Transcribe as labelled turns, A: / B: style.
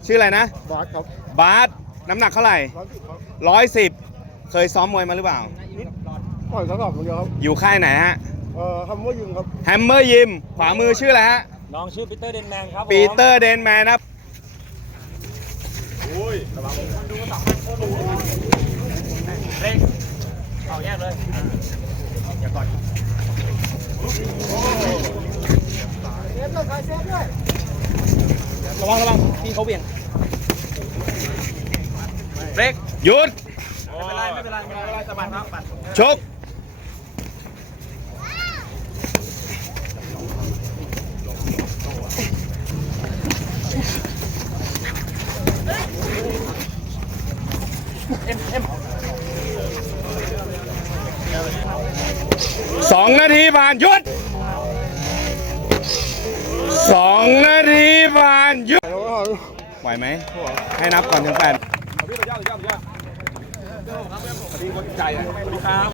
A: ชื่ออะไรนะ
B: บาสครับ
A: บาสน้ำหนักเท่าไหร่ 110เคยซ้อมมวยมาหรือเปล่า
B: ปล่อยกระสอบเดียวครับ
A: อยู่ค่ายไหนฮะ
B: ทำว่ายิงครับ
A: แฮมเมอร์ยิมขวามือชื่ออะไรฮะ
C: น้องชื่อปีเตอร์เดนแมนครับ
A: ปีเตอร์เดนแมนนะ
C: เร่งเอาแยกเลยอย่าก่อนระวังพี่เขาเบี่ยงเบรก
A: หยุด
C: ไม่เป็นไรสะบัดครับปัด
A: ชก2 นาทีผ่านหยุด2 นาทีผ่านหยุดไหวไหมให้นับก่อนถึง8